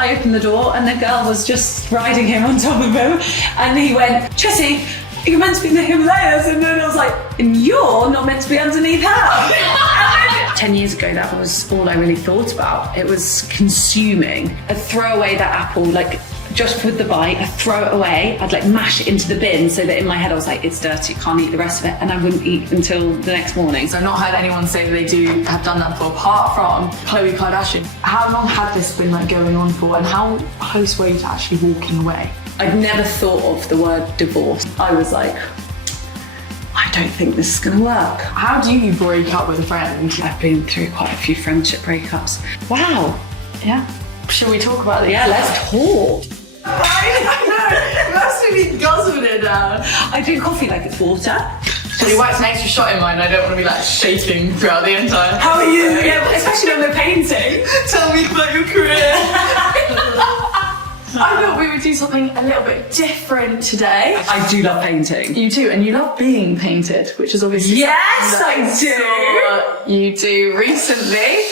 I opened the door and the girl was just riding him on top of him. And he went, Chessie, you're meant to be in the Himalayas. And then I was like, and you're not meant to be underneath her. 10 years ago, that was all I really thought about. It was consuming. I'd throw away that apple, like just with the bite, I'd throw it away. I'd like mash it into the bin so that in my head I was like, it's dirty, can't eat the rest of it. And I wouldn't eat until the next morning. So I've not heard anyone say that they have done that before, apart from Khloe Kardashian. How long had this been like going on for, and how close were you to actually walking away? I'd never thought of the word divorce. I was like, I don't think this is gonna work. How do you break up with a friend? I've been through quite a few friendship breakups. Wow. Yeah. Should we talk about it? Yeah, let's talk. I know. You must be guzzling it down. I drink coffee like it's water. So you whacked an extra shot in mine. I don't want to be like shaking throughout the entire. How are you? Yeah, especially when we're painting. Tell me about your career. I thought we would do something a little bit different today. I do love painting. You too, and you love being painted, which is obviously yes, I do. You do recently.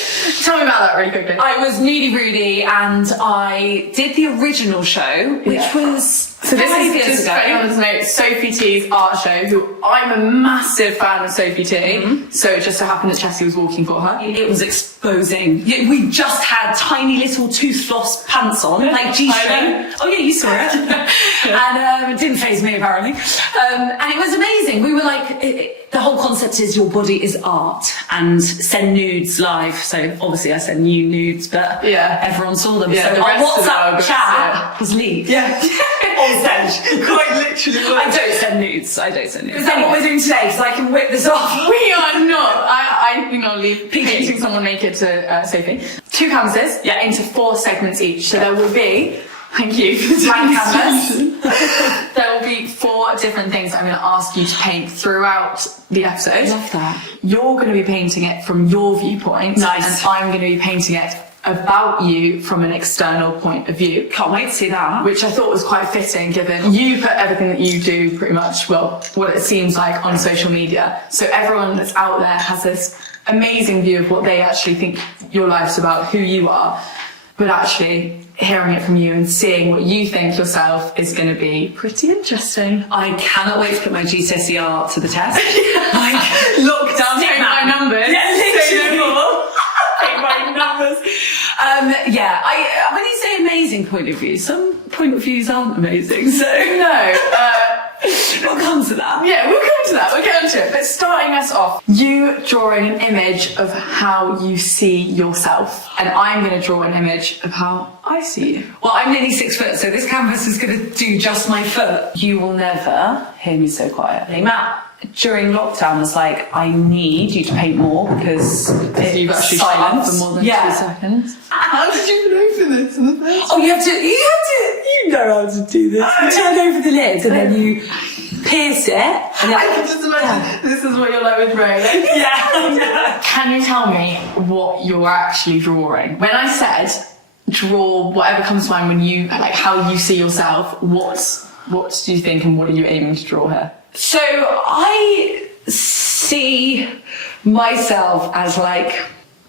Tell me about that really quickly. I was Nudie Rudy, and I did the original show, which was. So this is just for anyone doesn't know, Sophie T's art show, who I'm a massive fan of Sophie T. Mm-hmm. So it just so happened that Chessie was walking for her. It was exposing. We just had tiny little tooth floss pants on, like G-string. Oh yeah, you saw it. And it didn't faze me apparently. And it was amazing. We were like, the whole concept is your body is art, and send nudes live. So obviously I send you nudes, but everyone saw them. Yeah, so our WhatsApp chat was leaked. Yeah. On stage. Quite literally. I don't send nudes. Is that anyway. what we're doing today? So I can whip this off. We are not. I think I'll leave painting someone naked to Sophie. 2 canvases, into 4 segments each. So there will be, thank you for blank canvas. There will be 4 different things I'm going to ask you to paint throughout the episode. I love that. You're going to be painting it from your viewpoint. Nice. And I'm going to be painting it about you from an external point of view. Can't wait to see that. Which I thought was quite fitting, given you put everything that you do pretty much, well, what it seems like on social media. So everyone that's out there has this amazing view of what they actually think your life's about, who you are. But actually, hearing it from you and seeing what you think yourself is going to be pretty interesting. I cannot wait to put my GCSE art to the test. Like, lockdown, take my numbers. Yeah, literally. Take my numbers. When you say amazing point of view, some point of views aren't amazing, so no. We'll come to that. Yeah, we'll come to that. We'll get into it. But starting us off, you drawing an image of how you see yourself, and I'm going to draw an image of how I see you. Well, I'm nearly 6 foot, so this canvas is going to do just my foot. You will never hear me so quietly. Matt, during lockdown, was like, I need you to paint more because you've actually silent for more than 2 seconds. How did you open this in the first? Oh, you know how to do this. You turn over the lid and then you pierce it. And I can just imagine this is what you're like with Ray. Yeah. Can you tell me what you're actually drawing? When I said draw whatever comes to mind when you, like how you see yourself, what do you think and what are you aiming to draw here? So I see myself as like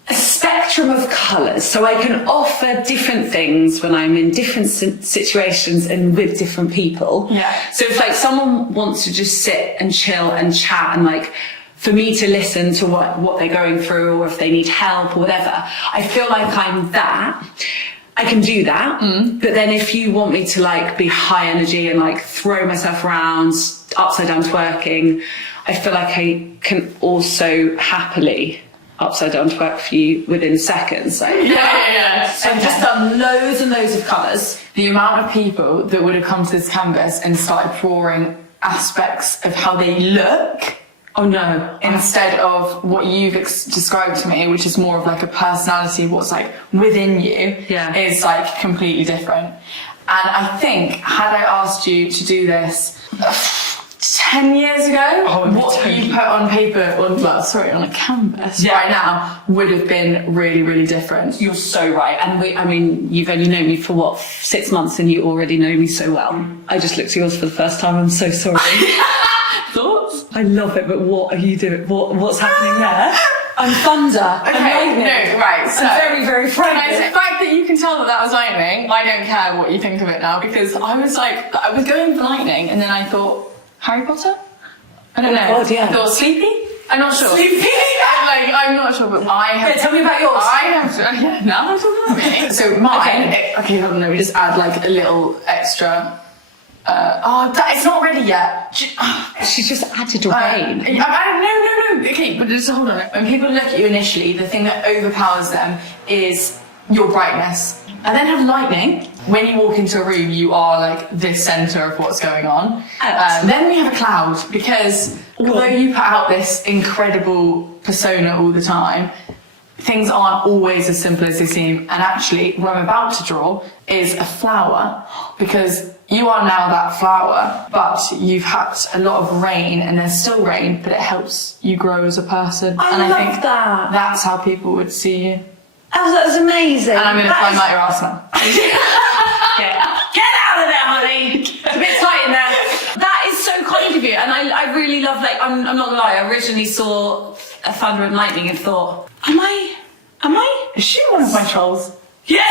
a spectrum of colours, so I can offer different things when I'm in different situations and with different people. Yeah. So if like someone wants to just sit and chill and chat and like for me to listen to what they're going through, or if they need help or whatever, I feel like I'm that. I can do that. But then if you want me to like be high energy and like throw myself around, upside down twerking, I feel like I can also happily upside down twerk for you within seconds. Like, yeah. So I've just done loads and loads of colours. The amount of people that would have come to this canvas and started drawing aspects of how they look. Oh no. Instead of what you've described to me, which is more of like a personality, what's like within you, is like completely different. And I think, had I asked you to do this 10 years ago, what you put on paper, on a canvas right now would have been really, really different. You're so right. And you've only known me for 6 months and you already know me so well. I just looked at yours for the first time. I'm so sorry. Thoughts? I love it, but what are you doing? What's happening there? I'm thunder. Okay, I'm lightning. no, right. So I'm very, very frightened. The fact that you can tell that was lightning, I don't care what you think of it now, because I was going for lightning, and then I thought, Harry Potter? I don't know. God, yeah. I thought Sleepy? I'm not sure. Sleepy? I'm not sure, but I have... Yeah, tell me about yours. Yeah, now I'm talking about me. So mine... Okay, hold on, let me just add like a little extra... it's not ready yet. She just added rain. No. Okay, but just hold on. When people look at you initially, the thing that overpowers them is your brightness. And then have lightning. When you walk into a room, you are like the centre of what's going on. Then we have a cloud, because although you put out this incredible persona all the time, things aren't always as simple as they seem. And actually, what I'm about to draw is a flower, because you are now that flower, but you've had a lot of rain, and there's still rain, but it helps you grow as a person. I love that. That's how people would see you. Oh, that was amazing. And I'm going to climb out your arse now. Get out of there, honey. It's a bit tight in there. That is so kind of you, and I really love, like, I'm not gonna lie, I originally saw a thunder and lightning and thought, am I? Is she one of my trolls? Yeah.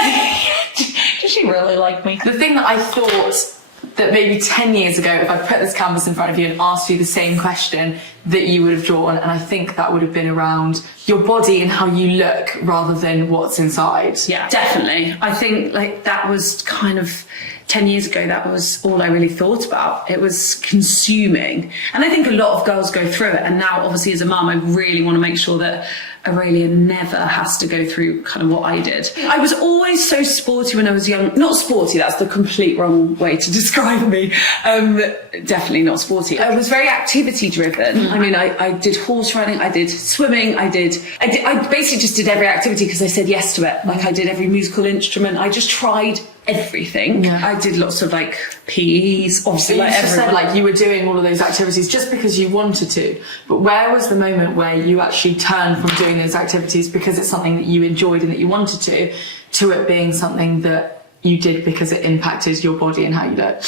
Does she really like me? The thing that I thought that maybe 10 years ago, if I put this canvas in front of you and asked you the same question, that you would have drawn, and I think that would have been around your body and how you look rather than what's inside. Yeah, definitely. I think like that was kind of 10 years ago, that was all I really thought about. It was consuming. And I think a lot of girls go through it. And now obviously as a mum, I really want to make sure that Aurelia never has to go through kind of what I did. I was always so sporty when I was young. Not sporty, that's the complete wrong way to describe me. Definitely not sporty. I was very activity driven. I mean, I did horse riding, I did swimming, I basically just did every activity because I said yes to it. Like I did every musical instrument. I just tried everything. Yeah. I did lots of like PEs, obviously. But you just said like you were doing all of those activities just because you wanted to. But where was the moment where you actually turned from doing those activities because it's something that you enjoyed and that you wanted to it being something that you did because it impacted your body and how you look?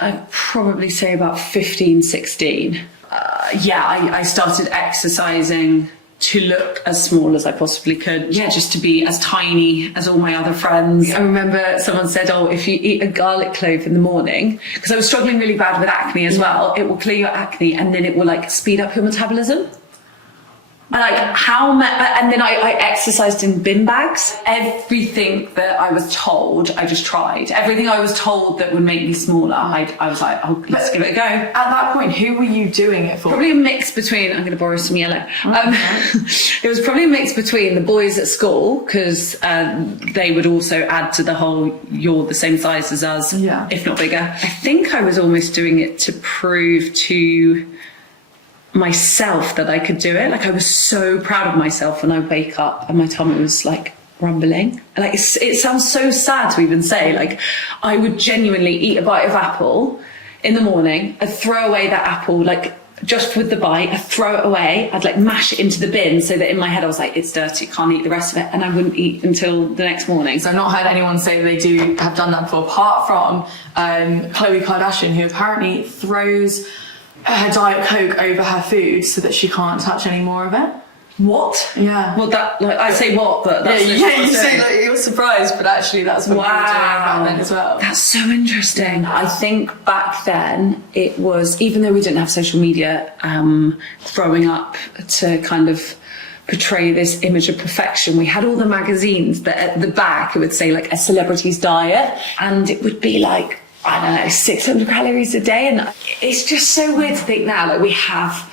I'd probably say about 15, 16. I started exercising to look as small as I possibly could. Yeah, just to be as tiny as all my other friends. I remember someone said, oh, if you eat a garlic clove in the morning, because I was struggling really bad with acne as well, it will clear your acne and then it will like speed up your metabolism. And like and then I exercised in bin bags. Everything that I was told, I just tried. Everything I was told that would make me smaller, I was like, oh, let's give it a go. At that point, who were you doing it for? Probably a mix between, I'm going to borrow some yellow. It was probably a mix between the boys at school, because they would also add to the whole, you're the same size as us, if not bigger. I think I was almost doing it to prove to myself that I could do it. Like I was so proud of myself when I wake up and my tummy was like rumbling. Like it sounds so sad to even say, like I would genuinely eat a bite of apple in the morning, I'd throw away that apple, like just with the bite, I'd throw it away, I'd like mash it into the bin so that in my head I was like, it's dirty, can't eat the rest of it, and I wouldn't eat until the next morning. So I've not heard anyone say they have done that before, apart from Khloe Kardashian, who apparently throws her Diet Coke over her food so that she can't touch any more of it. What? Yeah. Well, that, like, I say what, but that's you say like you're surprised, but actually that's what people were doing back then as well. That's so interesting. I think back then it was, even though we didn't have social media, growing up to kind of portray this image of perfection, we had all the magazines that at the back it would say like a celebrity's diet, and it would be like, I don't know, 600 calories a day. And it's just so weird to think now, like we have,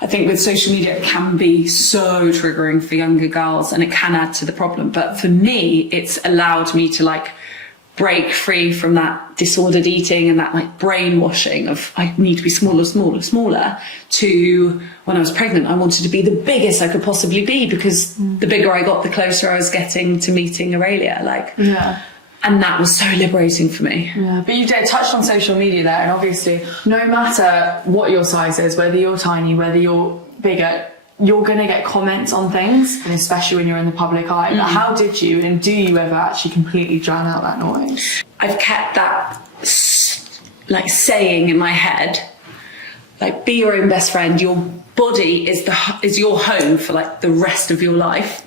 I think with social media, it can be so triggering for younger girls and it can add to the problem. But for me, it's allowed me to like break free from that disordered eating and that like brainwashing of I need to be smaller, to when I was pregnant, I wanted to be the biggest I could possibly be, because the bigger I got, the closer I was getting to meeting Aurelia. Like, yeah. And that was so liberating for me. Yeah, but you touched on social media there, and obviously, no matter what your size is, whether you're tiny, whether you're bigger, you're going to get comments on things, and especially when you're in the public eye. But how did you, and do you ever actually completely drown out that noise? I've kept that like saying in my head, like, be your own best friend. Your body is your home for like the rest of your life.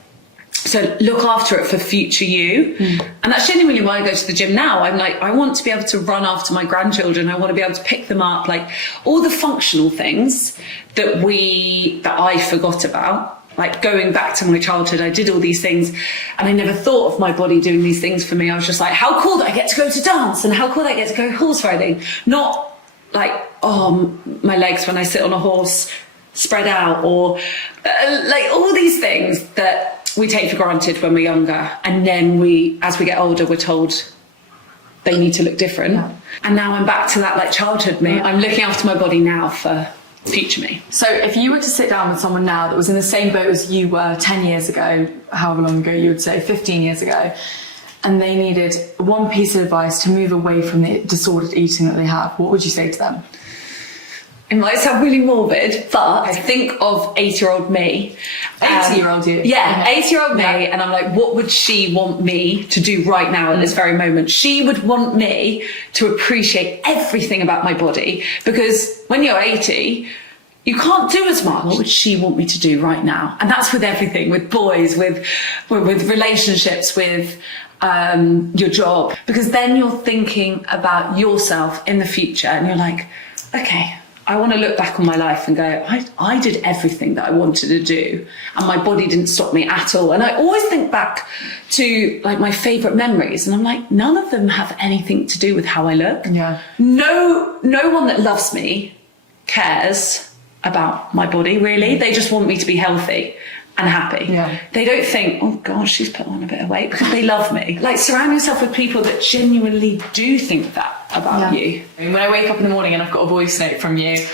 So look after it for future you. And that's genuinely why I go to the gym now. I'm like, I want to be able to run after my grandchildren. I want to be able to pick them up, like all the functional things that I forgot about. Like going back to my childhood, I did all these things and I never thought of my body doing these things for me. I was just like, how cool that I get to go to dance and how cool that I get to go horse riding. Not like, oh, my legs when I sit on a horse spread out, or like all these things that we take for granted when we're younger. And then as we get older, we're told they need to look different. Yeah. And now I'm back to that like childhood me. I'm looking after my body now for future me. So if you were to sit down with someone now that was in the same boat as you were 10 years ago, however long ago you would say, 15 years ago, and they needed one piece of advice to move away from the disordered eating that they have, what would you say to them? It might sound really morbid, but I think of 8-year-old me. 80-year-old you? Yeah, 80-year-old me. And I'm like, what would she want me to do right now at this very moment? She would want me to appreciate everything about my body, because when you're 80, you can't do as much. What would she want me to do right now? And that's with everything, with boys, with relationships, with your job. Because then you're thinking about yourself in the future and you're like, okay, I want to look back on my life and go, I did everything that I wanted to do and my body didn't stop me at all. And I always think back to like my favourite memories and I'm like, none of them have anything to do with how I look. Yeah. No one that loves me cares about my body, really. They just want me to be healthy and happy. Yeah. They don't think, oh gosh, she's put on a bit of weight, because they love me. Like, surround yourself with people that genuinely do think that about you. When I wake up in the morning and I've got a voice note from you,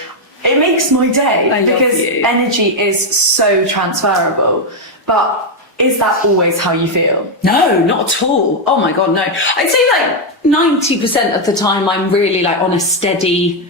it makes my day, because energy is so transferable. But is that always how you feel? No, not at all. Oh my God, no. I'd say like 90% of the time I'm really like on a steady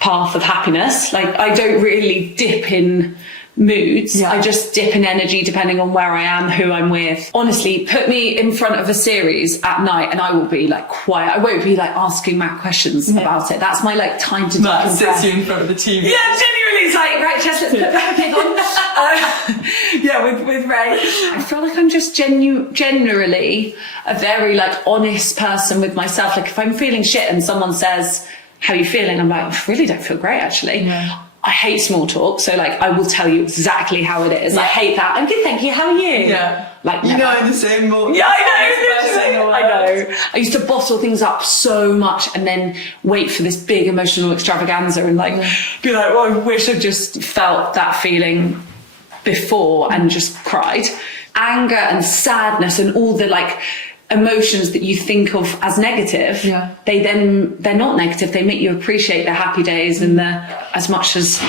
path of happiness. Like, I don't really dip in moods. I just dip in energy depending on where I am, who I'm with. Honestly, put me in front of a series at night and I will be like quiet. I won't be like asking Matt questions about it. That's my like time to Matt sits you in front of the TV. Yeah, genuinely, it's like, right, Chess, let's put Peppa Pig on. Yeah, with Ray. I feel like I'm just generally a very like honest person with myself. Like, if I'm feeling shit and someone says, how are you feeling? I'm like, I really don't feel great, actually. Yeah. I hate small talk, so like I will tell you exactly how it is. I hate that. I'm good, thank you. How are you? Yeah. Like, you know, I'm the same boat. Yeah, I know. I used to bottle things up so much and then wait for this big emotional extravaganza and like be like, well, I wish I just felt that feeling before and just cried. Anger and sadness and all the like emotions that you think of as negative, they're not negative. They make you appreciate the happy days and as much as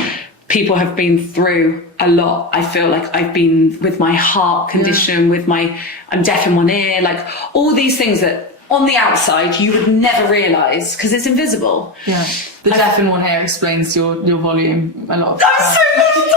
people have been through a lot, I feel like I've been with my heart condition, with I'm deaf in one ear, like all these things that on the outside you would never realise because it's invisible. Yeah. The deaf in one ear explains your volume a lot of the time. I'm so much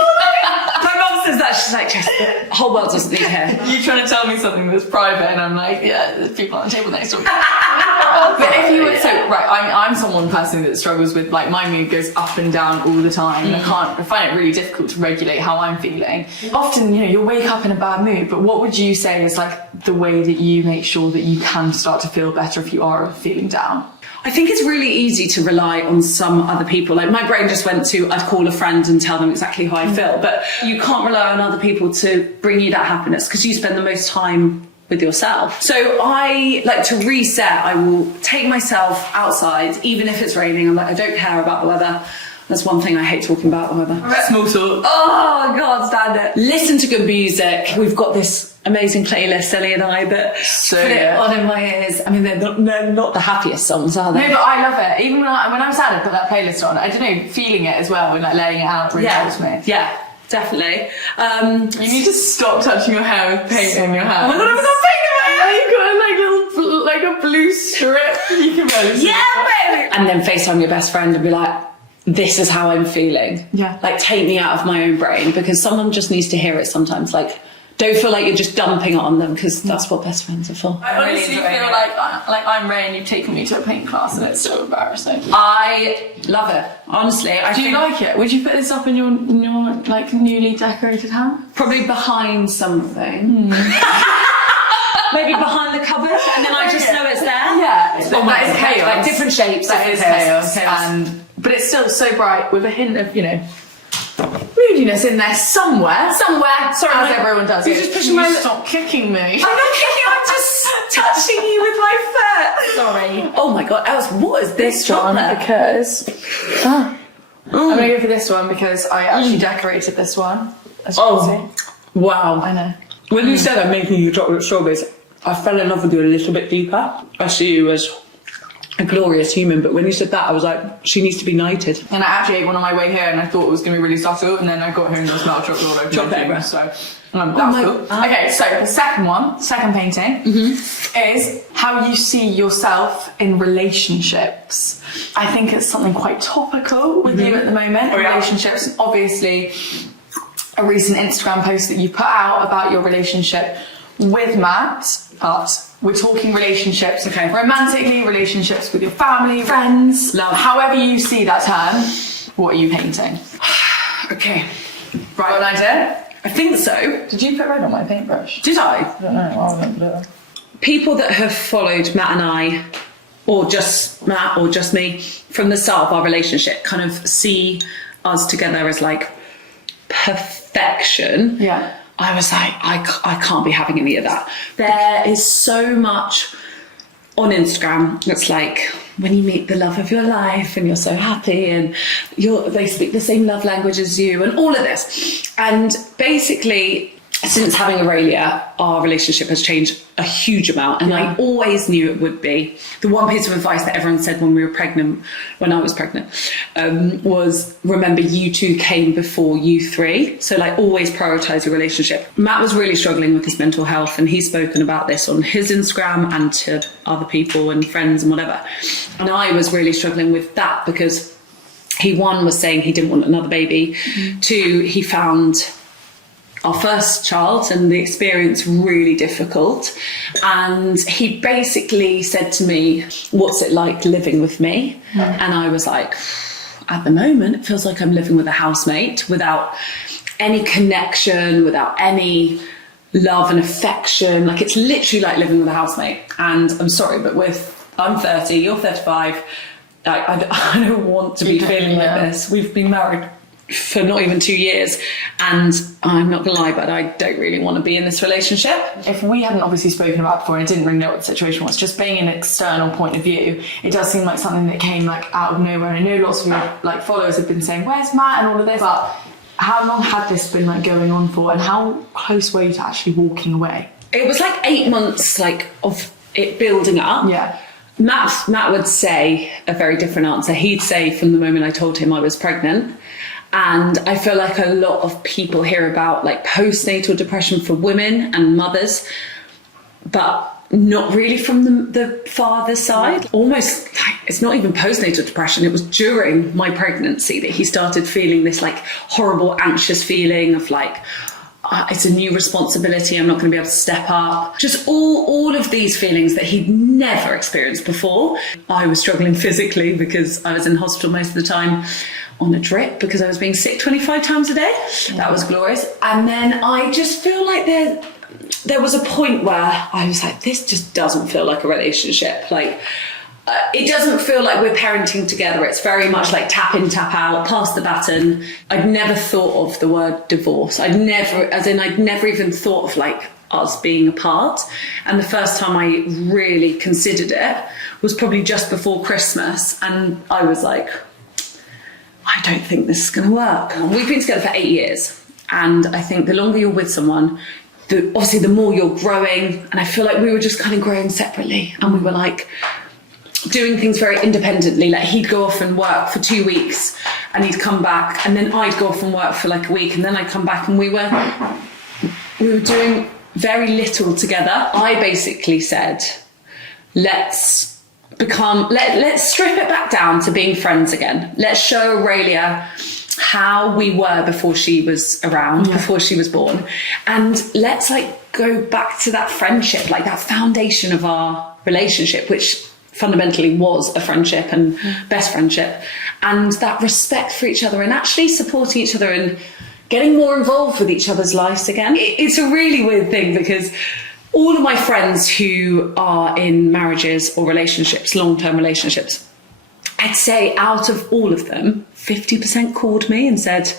my mum says that, she's like, Jess, the whole world doesn't need her. You trying to tell me something that's private and I'm like, yeah, there's people on the table next to me. But if you were, I'm someone personally that struggles with, like, my mood goes up and down all the time and I find it really difficult to regulate how I'm feeling. Often, you know, you'll wake up in a bad mood, but what would you say is like the way that you make sure that you can start to feel better if you are feeling down? I think it's really easy to rely on some other people. Like, my brain just went to, I'd call a friend and tell them exactly how I feel. But you can't rely on other people to bring you that happiness because you spend the most time with yourself. So I like to reset. I will take myself outside, even if it's raining. I'm like, I don't care about the weather. That's one thing I hate talking about, the weather. Small talk. Oh, God, stand it. Listen to good music. We've got this amazing playlist, Ellie and I, that put it on in my ears. I mean, they're not the happiest songs, are they? No, but I love it. Even when I'm sad, I put that playlist on. I don't know, feeling it as well and like letting it out really helps me. Yeah, definitely. You need to stop touching your hair with paint in your hair. Oh my God, I've got paint in my hair! You've got like a blue strip. You can barely see baby! And then FaceTime your best friend and be like, this is how I'm feeling. Yeah. Like, take me out of my own brain, because someone just needs to hear it sometimes. Like, Don't feel like you're just dumping it on them, because that's what best friends are for. I honestly feel like I'm Ray and you've taken me to a paint class and it's so embarrassing. I love it, honestly. Do you like it? Would you put this up in your like newly decorated house? Probably behind something. Maybe behind the cupboard, and then I just know it's there. Yeah, that is chaos. Like different shapes. That is chaos. But it's still so bright with a hint of, moodiness in there somewhere. Sorry, as everyone does. You're just pushing my... Stop kicking me. I'm not kicking, I'm just touching you with my foot. Sorry. Oh my god, Alice, what is this one? chocolate? Because... I'm going to go for this one because I actually decorated this one. As you can see. Wow. I know. When you said I'm making you chocolate strawberries, I fell in love with you a little bit deeper. I see you as a glorious human, but when you said that, I was like, she needs to be knighted. And I actually ate one on my way here, and I thought it was going to be really subtle, and then I got here and there was not chocolate all over chocolate. So that's cool. Okay, so the second painting, is how you see yourself in relationships. I think it's something quite topical with you at the moment. Relationships, obviously, a recent Instagram post that you put out about your relationship with Matt, but we're talking relationships, romantically, relationships with your family, friends, love. However you see that term, what are you painting? Okay. Right. Got an idea? I think so. Did you put red on my paintbrush? Did I? I don't know. I don't know. People that have followed Matt and I, or just Matt or just me, from the start of our relationship, kind of see us together as like perfection. Yeah. I was like, I can't be having any of that. There is so much on Instagram that's like, when you meet the love of your life and you're so happy and they speak the same love language as you and all of this. And basically, since having Aurelia, our relationship has changed a huge amount, and I always knew it would be. The one piece of advice that everyone said when I was pregnant, was remember you two came before you three. So like always prioritize your relationship. Matt was really struggling with his mental health, and he's spoken about this on his Instagram and to other people and friends and whatever. And I was really struggling with that because he, one, was saying he didn't want another baby. Two, he found our first child and the experience really difficult, and he basically said to me, what's it like living with me? And I was like, at the moment it feels like I'm living with a housemate, without any connection, without any love and affection. Like, it's literally like living with a housemate. And I'm sorry, but I'm 30, you're 35, I don't want to be feeling like this. We've been married for not even 2 years, and I'm not gonna lie, but I don't really want to be in this relationship. If we hadn't obviously spoken about it before and I didn't really know what the situation was, just being an external point of view, it does seem like something that came like out of nowhere. And I know lots of your like followers have been saying, where's Matt and all of this, but how long had this been like going on for, and how close were you to actually walking away? It was like 8 months like of it building up. Yeah. Matt would say a very different answer. He'd say from the moment I told him I was pregnant. And I feel like a lot of people hear about like postnatal depression for women and mothers, but not really from the father's side. Almost, it's not even postnatal depression. It was during my pregnancy that he started feeling this like horrible, anxious feeling of like, it's a new responsibility, I'm not going to be able to step up. Just all of these feelings that he'd never experienced before. I was struggling physically because I was in hospital most of the time on a drip because I was being sick 25 times a day. That was glorious. And then I just feel like there was a point where I was like, this just doesn't feel like a relationship. Like, it doesn't feel like we're parenting together. It's very much like tap in, tap out, pass the baton. I'd never thought of the word divorce. I'd never even thought of like us being apart. And the first time I really considered it was probably just before Christmas. And I was like, I don't think this is going to work. We've been together for 8 years. And I think the longer you're with someone, obviously the more you're growing. And I feel like we were just kind of growing separately. And we were like doing things very independently. Like, he'd go off and work for 2 weeks and he'd come back, and then I'd go off and work for like a week, and then I'd come back, and we were doing very little together. I basically said, let's strip it back down to being friends again. Let's show Aurelia how we were before she was around, before she was born. And let's like go back to that friendship, like that foundation of our relationship, which fundamentally was a friendship and best friendship, and that respect for each other and actually supporting each other and getting more involved with each other's lives again. It's a really weird thing because all of my friends who are in marriages or relationships, long-term relationships, I'd say out of all of them, 50% called me and said,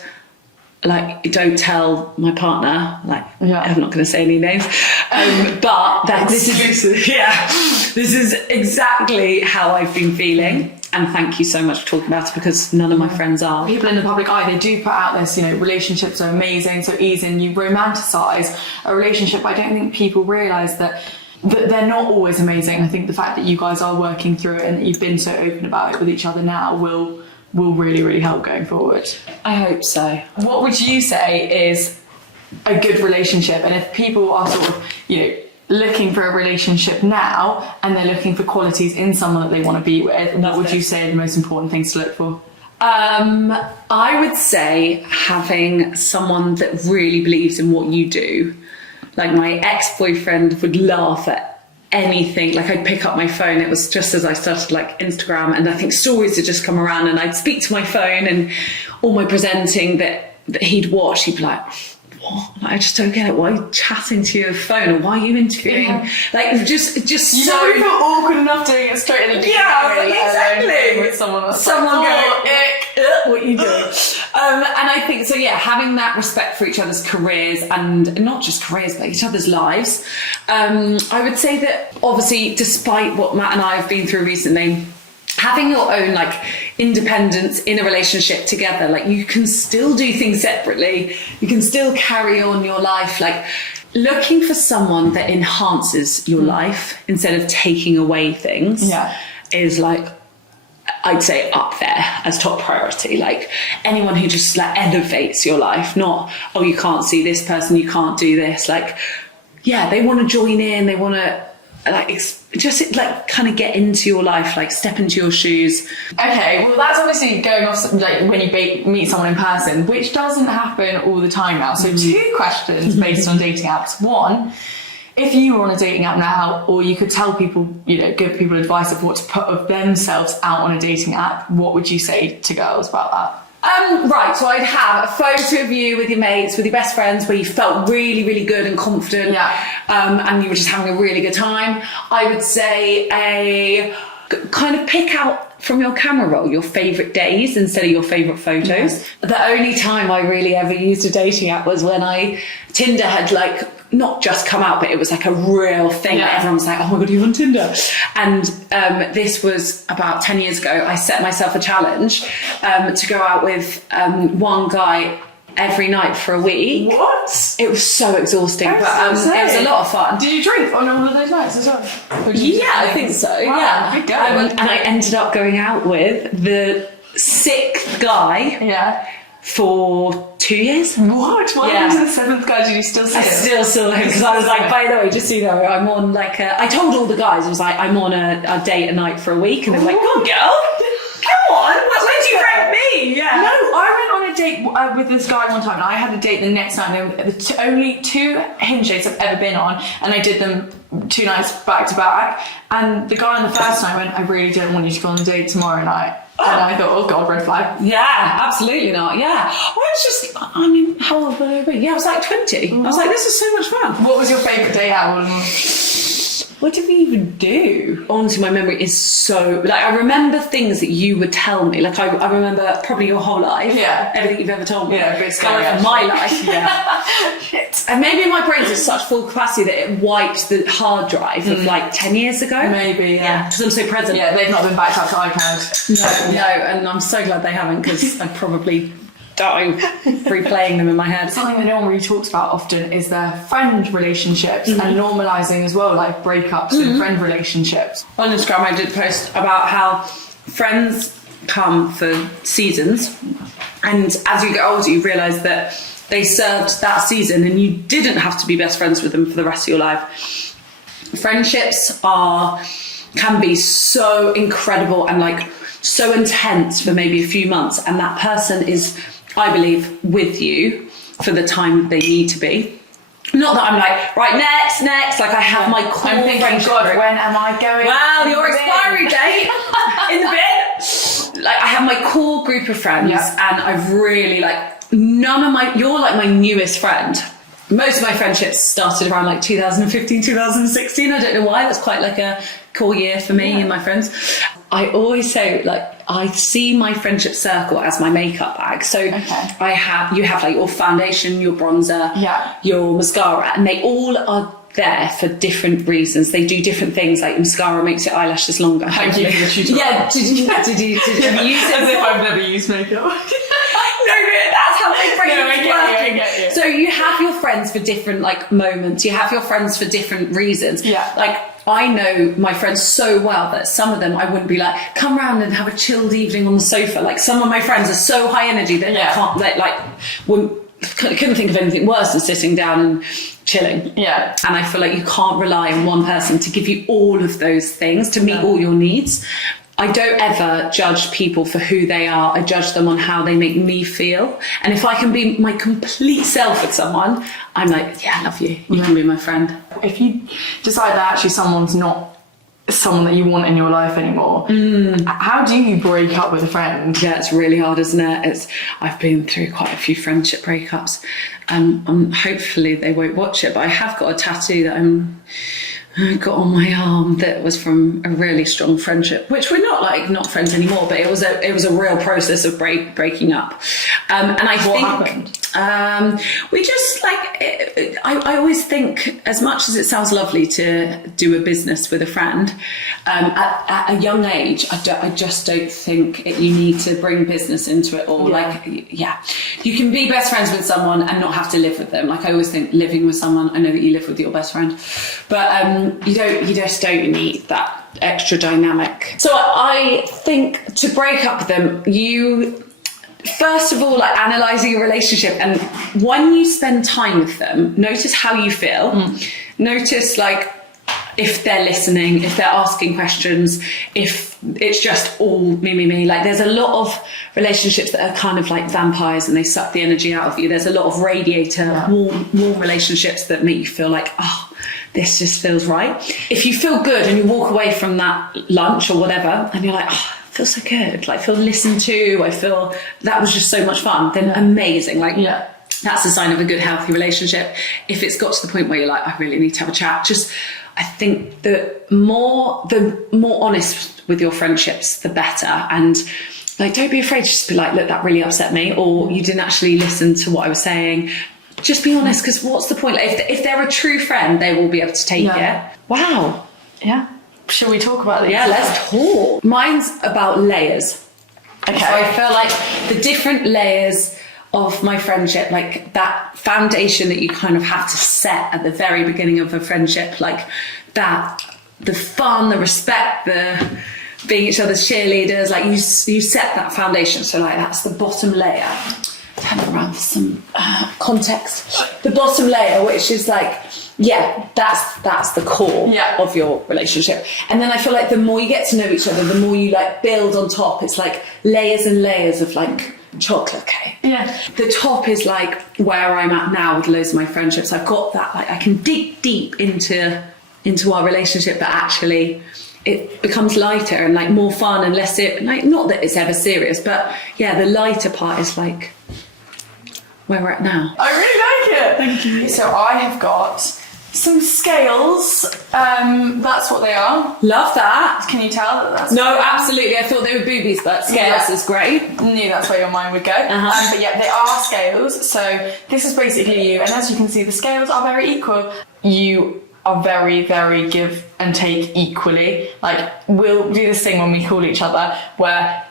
like, don't tell my partner, like, I'm not going to say any names, but that this is exactly how I've been feeling. And thank you so much for talking about it, because none of my friends are. People in the public eye, they do put out this, relationships are amazing, so easy, and you romanticize a relationship. I don't think people realise that they're not always amazing. I think the fact that you guys are working through it and that you've been so open about it with each other now will really, really help going forward. I hope so. What would you say is a good relationship? And if people are sort of, looking for a relationship now and they're looking for qualities in someone that they want to be with, what would you say are the most important things to look for? I would say having someone that really believes in what you do. Like, my ex-boyfriend would laugh at anything. Like, I'd pick up my phone, it was just as I started like Instagram, and I think stories had just come around, and I'd speak to my phone, and all my presenting that he'd watch, he'd be like, what? I just don't get it. Why are you chatting to your phone, or why are you interviewing? Yeah. Like, just you so don't feel awkward enough doing it straight in the exactly. With someone that's what you do. And I think so. Yeah, having that respect for each other's careers, and not just careers, but each other's lives. I would say that obviously, despite what Matt and I have been through recently, having your own like independence in a relationship together, like, you can still do things separately, you can still carry on your life, like looking for someone that enhances your life instead of taking away things is like, I'd say up there as top priority. Like, anyone who just like elevates your life, not, oh, you can't see this person, you can't do this, like, they want to join in, they want to like just like kind of get into your life, like step into your shoes. Okay, well, that's obviously going off like when you meet someone in person, which doesn't happen all the time now. So 2 questions based on dating apps. One, if you were on a dating app now, or you could tell people, give people advice of what to put of themselves out on a dating app, what would you say to girls about that? Right, so I'd have a photo of you with your mates, with your best friends, where you felt really, really good and confident, and you were just having a really good time. I would say kind of pick out from your camera roll your favourite days instead of your favourite photos. Yes. The only time I really ever used a dating app was when Tinder had like not just come out, but it was like a real thing. Yeah. Everyone was like, oh my God, you're on Tinder. And this was about 10 years ago. I set myself a challenge to go out with one guy every night for a week. What? It was so exhausting, but it was a lot of fun. Did you drink on all of those nights as well? I think so. Wow, yeah. And I ended up going out with the 6th guy for 2 years. What? What happened to the 7th guy? Did you still see him? I still saw him, because I was like, by the way, just so you know, I'm on like I told all the guys, I was like, I'm on a date a night for a week, and they were like, come on, girl, come on, where'd you rank me? Yeah. No, I went on a date with this guy one time, and I had a date the next night. They were the only 2 Hinge dates I've ever been on, and I did them 2 nights back to back. And the guy on the first night went, I really don't want you to go on a date tomorrow night. And I thought, oh God, red flag. Yeah, absolutely not. Yeah. How old were I? Yeah, I was like 20. I was like, this is so much fun. What was your favourite day out? What did we even do? Honestly, my memory is so... Like, I remember things that you would tell me. Like, I remember probably your whole life. Yeah. Everything you've ever told me. Yeah, a bit scary. Of my life. Yeah. Shit. And maybe my brain's at such full capacity that it wiped the hard drive of like 10 years ago. Maybe, yeah. Because I'm so present. Yeah, they've not been backed up to iCloud. No, and I'm so glad they haven't, because I'd probably die replaying them in my head. Something that no one really talks about often is their friend relationships and normalising as well, like breakups in friend relationships. On Instagram, I did post about how friends come for seasons, and as you get older, you realise that they served that season and you didn't have to be best friends with them for the rest of your life. Friendships can be so incredible and like so intense for maybe a few months, and that person is I believe, with you for the time they need to be. Not that I'm like, right, next, like I have my core I'm thinking, friendship God, group. when am I going? Well, your expiry date in the bin. Like I have my core group of friends, and I've really you're like my newest friend. Most of my friendships started around like 2015, 2016. I don't know why. That's quite like a core year for me and my friends. I always say, like, I see my friendship circle as my makeup bag. So you have like your foundation, your bronzer, your mascara, and they all are there for different reasons. They do different things. Like mascara makes your eyelashes longer. Did you use it? As if I've never used makeup. No, that's how my brain is working. So you have your friends for different like moments. You have your friends for different reasons. Yeah. Like I know my friends so well that some of them I wouldn't be like, come round and have a chilled evening on the sofa. Like some of my friends are so high energy that couldn't think of anything worse than sitting down and chilling. Yeah. And I feel like you can't rely on one person to give you all of those things, to meet all your needs. I don't ever judge people for who they are. I judge them on how they make me feel. And if I can be my complete self with someone, I'm like, yeah, I love you. You can be my friend. If you decide that actually someone's not someone that you want in your life anymore, how do you break up with a friend? Yeah, it's really hard, isn't it? I've been through quite a few friendship breakups. Hopefully they won't watch it, but I have got a tattoo that I got on my arm that was from a really strong friendship, which we're not friends anymore, but it was a real process of breaking up. And I think happened? We just I always think, as much as it sounds lovely to do a business with a friend, at a young age, I just don't think you need to bring business into it all. You can be best friends with someone and not have to live with them. Like I always think, living with someone, I know that you live with your best friend, but you just don't need that extra dynamic. So I think to break up with them, you first of all analysing your relationship, and when you spend time with them, notice how you feel. Notice if they're listening, if they're asking questions, if it's just all me. Like there's a lot of relationships that are kind of like vampires and they suck the energy out of you. There's a lot of radiator, warm relationships that make you feel like, oh, this just feels right. If you feel good and you walk away from that lunch or whatever and you're like, oh, I feel so good, like feel listened to, I feel that was just so much fun, then amazing. That's a sign of a good, healthy relationship. If it's got to the point where you're like, I really need to have a chat, I think the more honest with your friendships, the better. And don't be afraid to just be like, look, that really upset me, or you didn't actually listen to what I was saying. Just be honest, because what's the point? If they're a true friend, they will be able to take it. Wow. Yeah. Shall we talk about it? Yeah, let's talk. Mine's about layers. Okay. So I feel like the different layers of my friendship, like that foundation that you kind of have to set at the very beginning of a friendship, like that, the fun, the respect, the being each other's cheerleaders, like you set that foundation. So that's the bottom layer. Turn it around for some context. The bottom layer, which is that's the core of your relationship. And then I feel like the more you get to know each other, the more you build on top. It's like layers and layers of chocolate cake. Yeah. The top is where I'm at now with loads of my friendships. I've got that, I can dig deep into our relationship, but actually it becomes lighter and more fun and less not that it's ever serious, but the lighter part is where we're at now. I really like it. Thank you. So I have got some scales. That's what they are. Love that. Can you tell that that's... No, absolutely. I thought they were boobies, but scales is great. I knew that's where your mind would go. But they are scales. So this is basically you. And as you can see, the scales are very equal. You are very, very give and take equally. We'll do this thing when we call each other where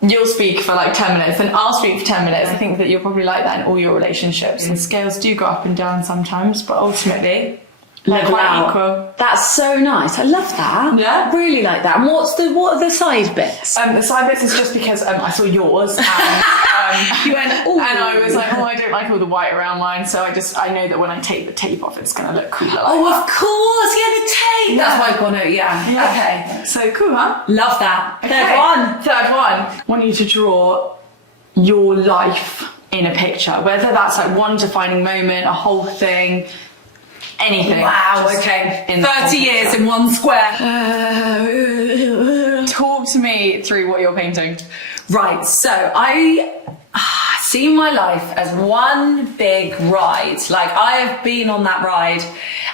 you'll speak for 10 minutes and I'll speak for 10 minutes. I think that you're probably like that in all your relationships. And scales do go up and down sometimes, but ultimately level out. Equal. That's so nice. I love that. Yeah, I really like that. And what are the side bits? The side bits is just because I saw yours and you went, ooh. And I was like, I don't like all the white around mine, so I know that when I take the tape off, it's gonna look cooler. Of course, the tape. That's why I've gone out. Yeah. Okay. So cool, huh? Love that. Okay. Third one. I want you to draw your life in a picture, whether that's like one defining moment, a whole thing, anything. Wow, okay. 30 years in one square. Talk to me through what you're painting. Right, so I see my life as one big ride. Like, I have been on that ride,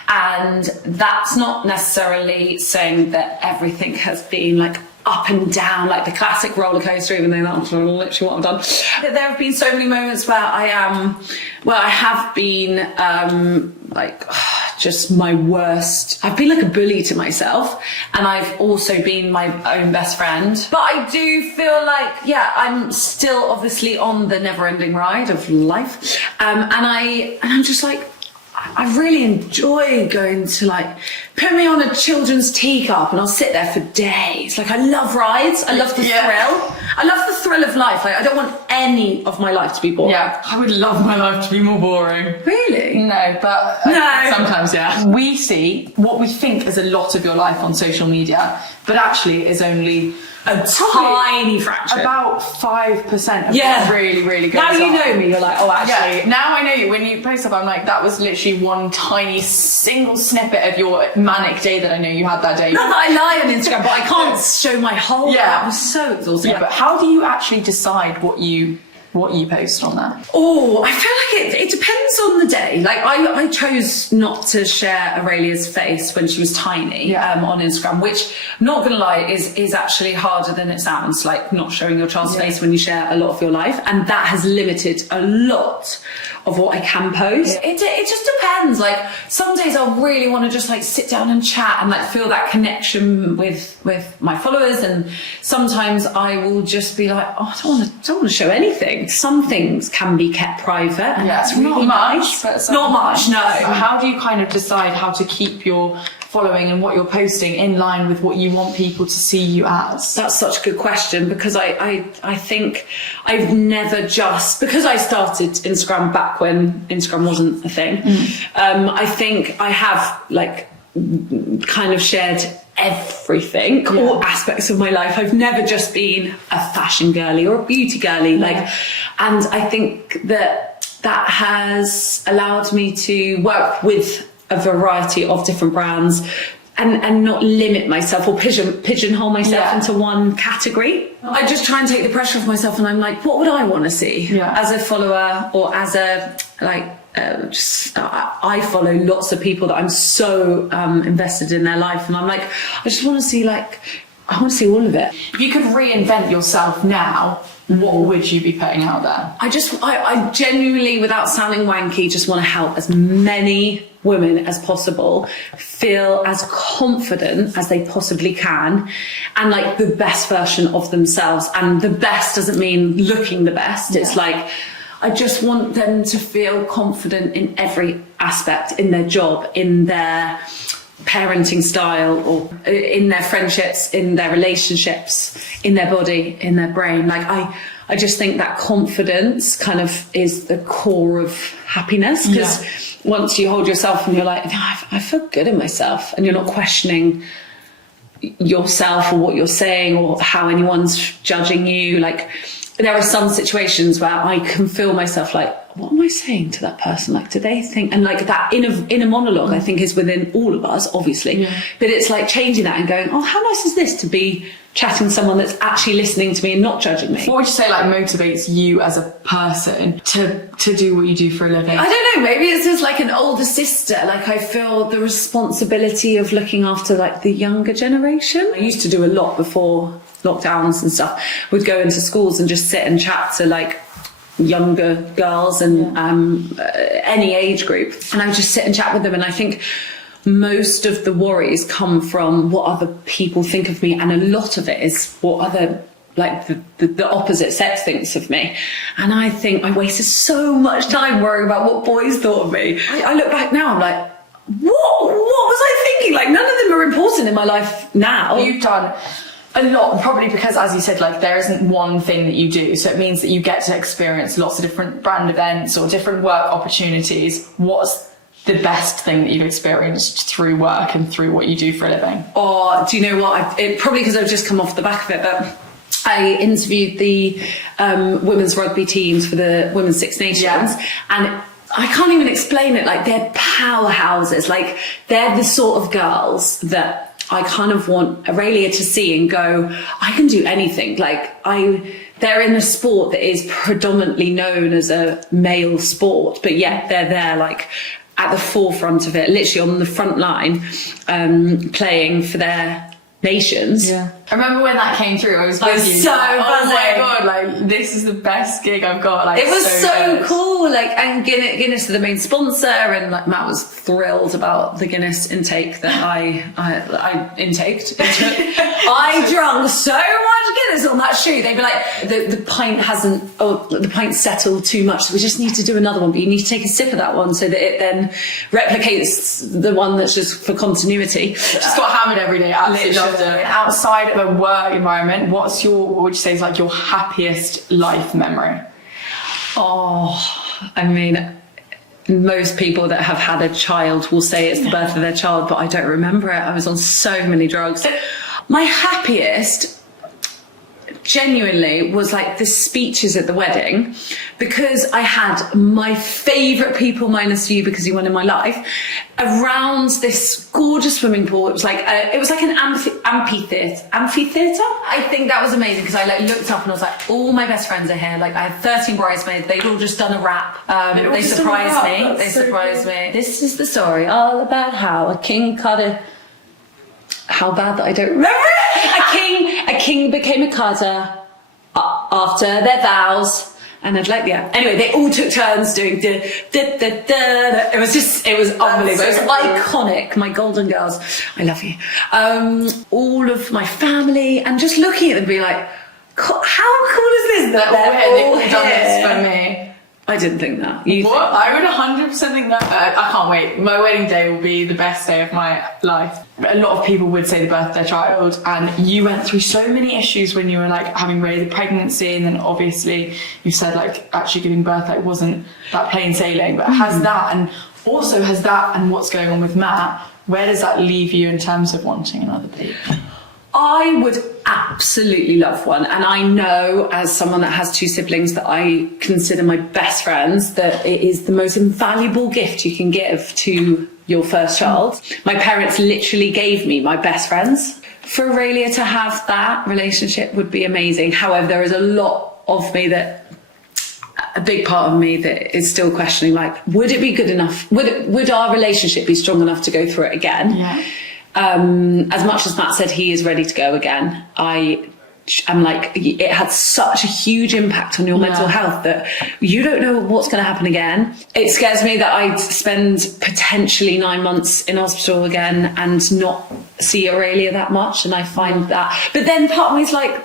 and that's not necessarily saying that everything has been like up and down, like the classic roller coaster, even though that's literally what I've done. There have been so many moments where I have been like just my worst. I've been like a bully to myself, and I've also been my own best friend. But I do feel like, yeah, I'm still obviously on the never-ending ride of life, and I'm just like, I really enjoy going to, like, put me on a children's teacup and I'll sit there for days. Like, I love rides. I love the thrill. I love the thrill of life. Like, I don't want any of my life to be boring. Yeah, I would love my life to be more boring. Really? No, but No. sometimes, yeah. We see what we think is a lot of your life on social media, but actually is only a tiny fraction. About 5% of Yeah. what really, really goes Now you on. know me, you're like, oh, actually. Yeah, now I know you. When you post up, I'm like, that was literally one tiny single snippet of your manic day that I know you had that day. Not that I lie on Instagram, but I can't show my whole. Yeah. That was so exhausting. Yeah, but how do you actually decide what you post on there? Oh, I feel like it depends on the day. Like, I chose not to share Aurelia's face when she was tiny on Instagram, which, not gonna lie, is actually harder than it sounds, like not showing your child's face when you share a lot of your life, and that has limited a lot of what I can post. It just depends. Like, some days I'll really want to just like sit down and chat and like feel that connection with my followers, and sometimes I will just be like, oh, I don't want to show anything. Some things can be kept private, and that's really nice. Not much, no. How do you kind of decide how to keep your following and what you're posting in line with what you want people to see you as? That's such a good question, because I think I've never just, because I started Instagram back when Instagram wasn't a thing, I think I have like kind of shared everything, all aspects of my life. I've never just been a fashion girly or a beauty girly, like, and I think that has allowed me to work with a variety of different brands and not limit myself or pigeonhole myself into one category. I just try and take the pressure off myself, and I'm like, what would I want to see as a follower, or as a like I follow lots of people that I'm so invested in their life, and I'm like, I just want to see, like, I want to see all of it. If you could reinvent yourself now, what would you be putting out there? I genuinely, without sounding wanky, just want to help as many women as possible feel as confident as they possibly can, and like the best version of themselves. And the best doesn't mean looking the best. It's like, I just want them to feel confident in every aspect, in their job, in their parenting style, or in their friendships, in their relationships, in their body, in their brain. Like, I just think that confidence kind of is the core of happiness, because once you hold yourself and you're like, no, I feel good in myself, and you're not questioning yourself or what you're saying or how anyone's judging you. Like, there are some situations where I can feel myself like, what am I saying to that person? Like, do they think? And like that inner monologue, I think, is within all of us, obviously. But it's like changing that and going, oh, how nice is this to be chatting to someone that's actually listening to me and not judging me. What would you say like motivates you as a person to do what you do for a living? I don't know, maybe it's just like an older sister. Like, I feel the responsibility of looking after like the younger generation. I used to do a lot before lockdowns and stuff. Would go into schools and just sit and chat to like younger girls and any age group, and I would just sit and chat with them. And I think most of the worries come from what other people think of me, and a lot of it is what other, like the opposite sex thinks of me. And I think I wasted so much time worrying about what boys thought of me. I look back now, I'm like, what was I thinking? Like, none of them are important in my life now. You've done a lot, probably because, as you said, like, there isn't one thing that you do, so it means that you get to experience lots of different brand events or different work opportunities. What's the best thing that you've experienced through work and through what you do for a living? Or do you know what? Probably because I've just come off the back of it, but I interviewed the women's rugby teams for the Women's Six Nations, and I can't even explain it. Like, they're powerhouses. Like, they're the sort of girls that I kind of want Aurelia to see and go, I can do anything. Like, they're in a sport that is predominantly known as a male sport, but yet they're there, like, at the forefront of it, literally on the front line, playing for their nations. Yeah. I remember when that came through, I was with you. So oh my god, like, this is the best gig I've got. Like, it was so good. cool. Like, and Guinness are the main sponsor, and like Matt was thrilled about the Guinness intake that I intaked. I drank so much Guinness on that shoot. They'd be like, the pint the pint settled too much, so we just need to do another one, but you need to take a sip of that one so that it then replicates the one that's just for continuity. Just got hammered every day. Absolutely loved it. Outside of a work environment, what would you say is like your happiest life memory? Oh, I mean, most people that have had a child will say it's the birth of their child, but I don't remember it. I was on so many drugs. My happiest, genuinely, was like the speeches at the wedding, because I had my favourite people, minus you because you weren't in my life, around this gorgeous swimming pool. It was like an amphitheatre. I think that was amazing, because I like looked up and I was like, all my best friends are here. Like, I had 13 bridesmaids. They'd all just done a rap. They surprised me. They surprised me. This is the story all about how a king cut a... How bad that I don't remember it. A king became a cutter after their vows, and I'd like, anyway, they all took turns doing da, da, da, da. It was unbelievable. It was iconic. My golden girls, I love you. All of my family, and just looking at them, be like, how cool is this? That they're all done this for me. I didn't think that. What? I would 100% think that. I can't wait. My wedding day will be the best day of my life. A lot of people would say the birth of their child, and you went through so many issues when you were like having the pregnancy, and then obviously you said like actually giving birth like wasn't that plain sailing. But has that, and what's going on with Matt, where does that leave you in terms of wanting another baby? I would absolutely love one, and I know, as someone that has two siblings that I consider my best friends, that it is the most invaluable gift you can give to your first child. My parents literally gave me my best friends. For Aurelia to have that relationship would be amazing. However, there is a lot of me a big part of me that is still questioning, like, would it be good enough? Would our relationship be strong enough to go through it again? Yeah. As much as Matt said he is ready to go again, I'm like, it had such a huge impact on your mental health that you don't know what's going to happen again. It scares me that I'd spend potentially 9 months in hospital again and not see Aurelia that much, and I find that. But then part of me is like,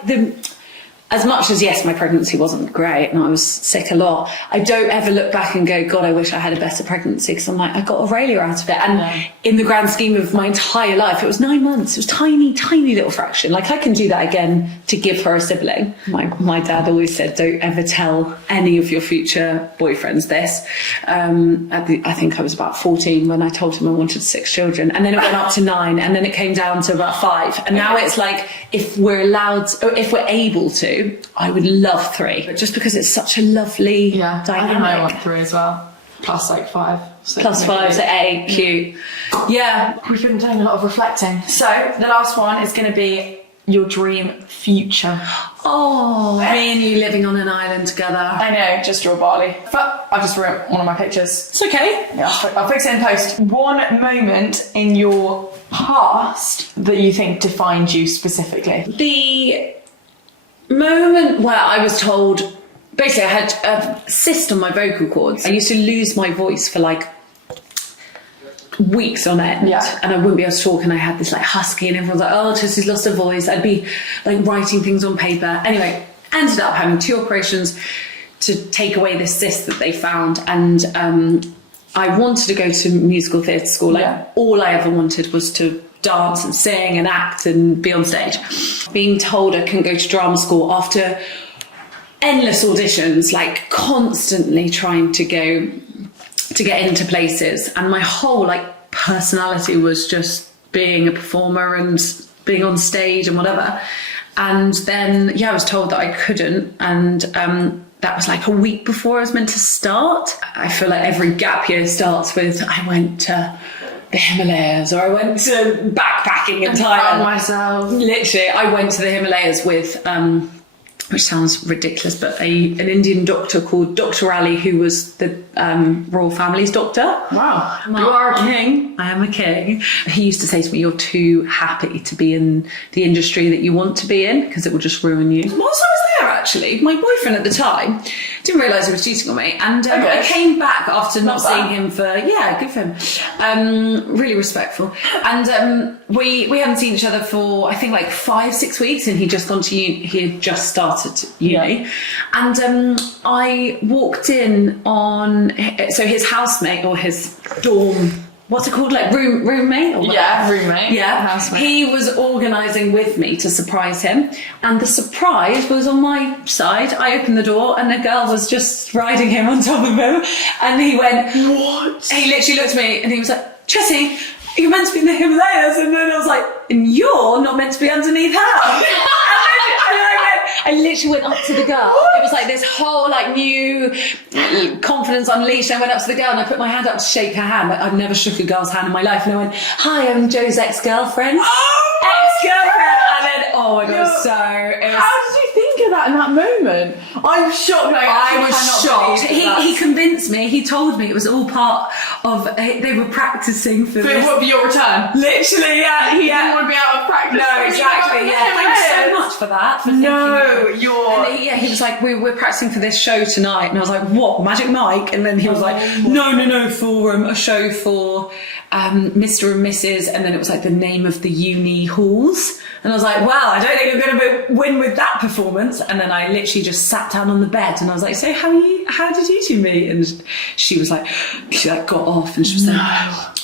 as much as, yes, my pregnancy wasn't great and I was sick a lot, I don't ever look back and go, God, I wish I had a better pregnancy, because I'm like, I got Aurelia out of it. And in the grand scheme of my entire life, it was 9 months. It was tiny, tiny little fraction. Like, I can do that again to give her a sibling. My dad always said, don't ever tell any of your future boyfriends this. I think I was about 14 when I told him I wanted 6 children. And then it went up to 9, and then it came down to about 5. And now it's like, if we're able to, I would love 3, just because it's such a lovely dynamic. I want 3 as well. Plus like 5. So plus 5, so 8, cute. Yeah. We've been doing a lot of reflecting. So the last one is going to be your dream future. Oh, me and you living on an island together. I know, just draw Bali. But I just wrote one of my pictures. It's okay. Yeah, I'll fix it in post. One moment in your past that you think defined you specifically. The moment where I was told, basically I had a cyst on my vocal cords. I used to lose my voice for like weeks on end, and I wouldn't be able to talk, and I had this like husky, and everyone's like, oh, Chessie's lost her voice. I'd be like writing things on paper. Anyway, ended up having 2 operations to take away this cyst that they found, and I wanted to go to musical theatre school. Like, all I ever wanted was to dance and sing and act and be on stage. Being told I couldn't go to drama school after endless auditions, like constantly trying to get into places, and my whole like personality was just being a performer and being on stage and whatever. And then, I was told that I couldn't. And that was like a week before I was meant to start. I feel like every gap year starts with, I went to the Himalayas, or I went to backpacking in Thailand. Found myself. Literally, I went to the Himalayas with, which sounds ridiculous, but an Indian doctor called Dr. Ali, who was the royal family's doctor. Wow. You are a king. I am a king. He used to say to me, you're too happy to be in the industry that you want to be in, because it will just ruin you. Whilst I was there, actually, my boyfriend at the time didn't realise he was cheating on me. And I came back after not seeing him for, good for him. Really respectful. And we hadn't seen each other for, I think, like 5-6 weeks, and he'd just gone to uni. He had just started uni. Yeah. And I walked in on, so his housemate, or his dorm, what's it called, like roommate? Or roommate. Yeah, housemate. He was organising with me to surprise him, and the surprise was on my side. I opened the door, and the girl was just riding him on top of him, and he went, "What?" He literally looked at me, and he was like, "Chessie, you're meant to be in the Himalayas," and then I was like, "And you're not meant to be underneath her." I literally went up to the girl. It was like this whole like new confidence unleashed. I went up to the girl and I put my hand up to shake her hand. I've never shook a girl's hand in my life. And I went, "Hi, I'm Joe's ex-girlfriend." Ex-girlfriend. And then, oh my God, How did you think of that in that moment? I'm shocked. Like, I was shocked. He convinced me. He told me it was all part of. They were practicing for this. For your return. Literally, yeah. He didn't want to be out of practice. No, exactly. Yeah. Thanks so much for that. For he was like, we're practicing for this show tonight, and I was like, what, Magic Mike? And then he was like, no, for a show for Mr. and Mrs. And then it was like the name of the uni halls, and I was like, well, I don't think I'm going to win with that performance. And then I literally just sat down on the bed, and I was like, so how did you two meet? And she got off, and she was like,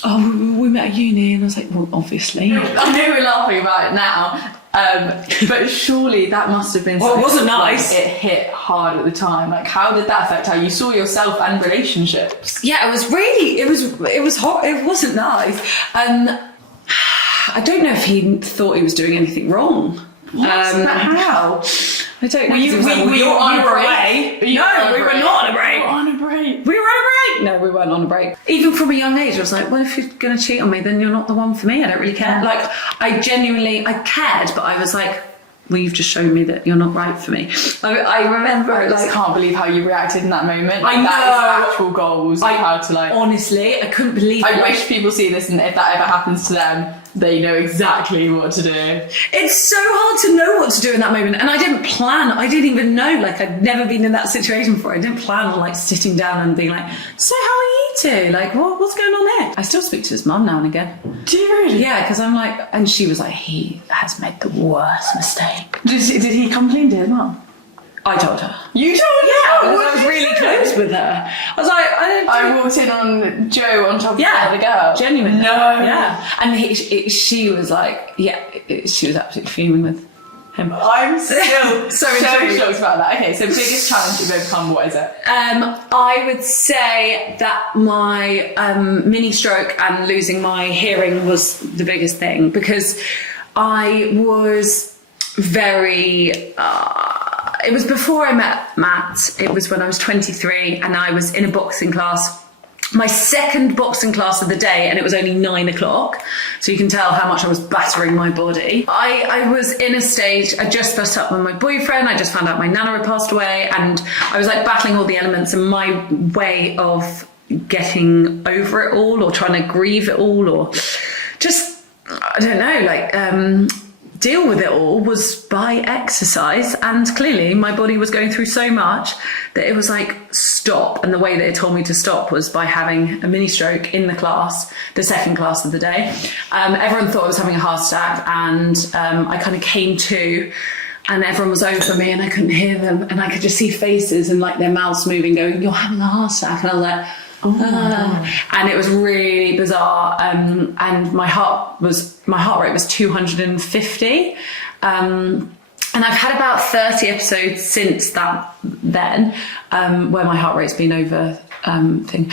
oh, we met at uni. And I was like, well, obviously. I know we're laughing about it now. But surely that must have been. Well, it wasn't nice. It hit hard at the time. Like, how did that affect how you saw yourself and relationships? Yeah, it was hot. It wasn't nice. I don't know if he thought he was doing anything wrong. What? But how? I don't know. You were on a break? No, we were not on a break. We were on a break. We were on a break. No, we weren't on a break. Even from a young age, I was like, well, if you're going to cheat on me, then you're not the one for me. I don't really care. Like, I cared, but I was like, well, you've just shown me that you're not right for me. I remember, I just can't believe how you reacted in that moment. I know. That is actual goals. Honestly, I couldn't believe it. I wish people see this, and if that ever happens to them, they know exactly what to do. It's so hard to know what to do in that moment, and I didn't even know, like, I'd never been in that situation before. I didn't plan on like sitting down and being like, so how are you two? Like, what's going on here? I still speak to his mum now and again. Do you really? Yeah, because I'm like, and she was like, he has made the worst mistake. Did he complain to his mum? I told her. You told her? Yeah, because I was really close with her. I was like, I walked in on Joe on top of the other girl. Genuinely. No. Yeah. And she was like, she was absolutely fuming with him. I'm still so shocked about that. Okay, so biggest challenge you've overcome, what is it? I would say that my mini stroke and losing my hearing was the biggest thing, because I was very... it was before I met Matt. It was when I was 23 and I was in a boxing class, my second boxing class of the day, and it was only 9 o'clock. So you can tell how much I was battering my body. I was in a stage, I just burst up with my boyfriend. I just found out my nana had passed away, and I was like battling all the elements, and my way of getting over it all, or trying to grieve it all, or just, I don't know, like, deal with it all, was by exercise. And clearly my body was going through so much that it was like, stop. And the way that it told me to stop was by having a mini stroke in the class, the second class of the day. Everyone thought I was having a heart attack, and I kind of came to, and everyone was over me and I couldn't hear them, and I could just see faces and like their mouths moving, going, you're having a heart attack. And I was like, and it was really bizarre, and my heart rate was 250, and I've had about 30 episodes since then, where my heart rate's been over thing,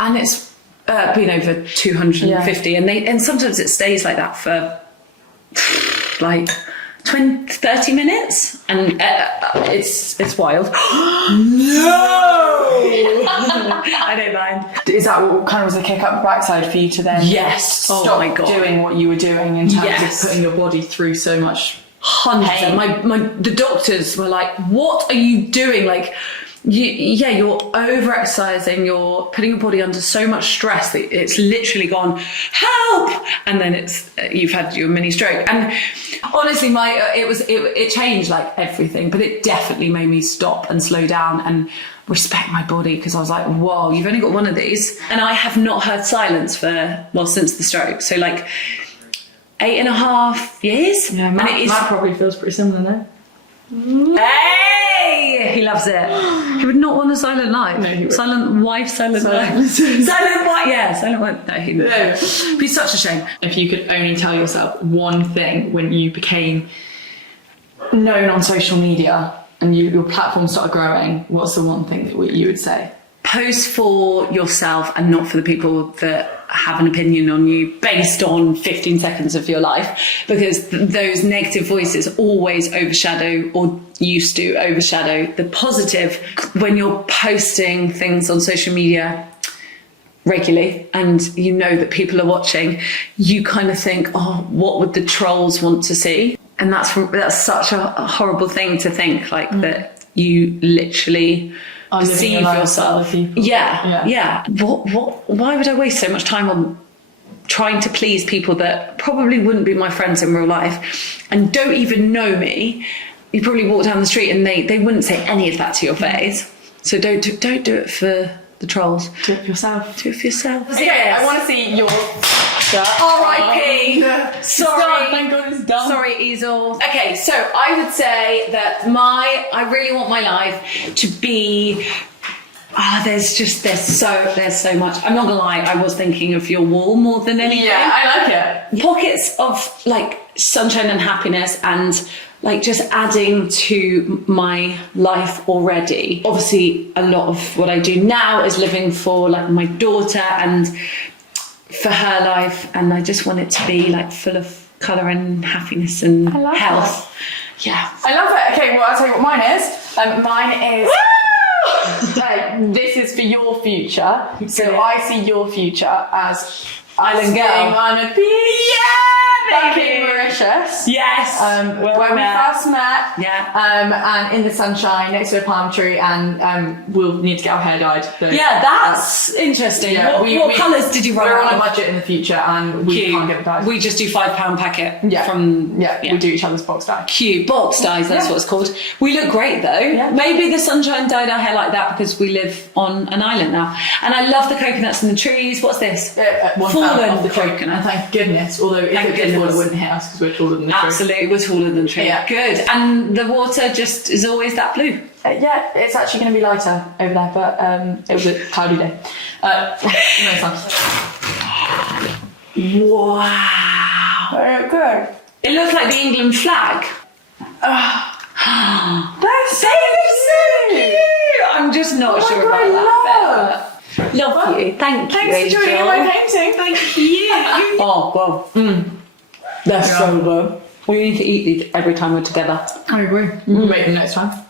and it's been over 250, and sometimes it stays like that for like 30 minutes, and it's wild. No! I don't mind. Is that what kind of was a kick up the backside for you to then stop doing what you were doing in terms of putting your body through so much 100%. The doctors were like, what are you doing? Like, you're over-exercising, you're putting your body under so much stress that it's literally gone, help! And then you've had your mini stroke. And honestly, it changed like everything, but it definitely made me stop and slow down and respect my body, because I was like, whoa, you've only got one of these. And I have not heard silence since the stroke. So like 8.5 years. Yeah, Matt probably feels pretty similar now. Hey! He loves it. He would not want a silent life. No, he would. Silent wife, silent life. Silent wife, yeah, silent wife. No, he would. It'd be such a shame. If you could only tell yourself one thing when you became known on social media and your platform started growing, what's the one thing that you would say? Post for yourself and not for the people that have an opinion on you based on 15 seconds of your life, because those negative voices always overshadow, or used to overshadow, the positive. When you're posting things on social media regularly and you know that people are watching, you kind of think, oh, what would the trolls want to see? And that's such a horrible thing to think, like that you literally deceive yourself. Yeah. Why would I waste so much time on trying to please people that probably wouldn't be my friends in real life and don't even know me? You probably walk down the street and they wouldn't say any of that to your face. So don't do it for the trolls. Do it for yourself. Do it for yourself. Okay, yes. I want to see your shirt. R.I.P. Sorry. Thank God it's done. Sorry, Easel. Okay, so I would say that I really want my life to be. There's so much. I'm not gonna lie, I was thinking of your wall more than anything. Yeah, I like it. Pockets of like sunshine and happiness, and like just adding to my life already. Obviously, a lot of what I do now is living for like my daughter and for her life, and I just want it to be like full of colour and happiness and health. That. Yeah, I love it. Okay, well, I'll tell you what mine is. Mine is. This is for your future. So I see your future as island girl on a beach. Yeah, back in Mauritius. Yes. Where we first met. Yeah. And in the sunshine next to a palm tree, and we'll need to get our hair dyed. So yeah, that's interesting. Yeah, what colours did you run? We're on a budget in the future, and we can't get it dyed. We just do £5 packet. Yeah. We do each other's box dye. Cute box dyes. That's what it's called. We look great though. Yeah. Maybe the sunshine dyed our hair like that because we live on an island now, and I love the coconuts and the trees. What's this? Fallen off the coconut. Thank goodness. Although if it did fall, it wouldn't hit us because we're taller than the tree. Absolutely, we're taller than the tree. Yeah. Good. And the water just is always that blue. Yeah, it's actually going to be lighter over there, but it was a cloudy day. No sun. Wow. Very good. It looks like the England flag. That's so cute. I'm just not sure about that. Love you. Thanks for joining my painting. Thank you. Oh, well. That's so good. We need to eat these every time we're together. I agree. We'll make them next time.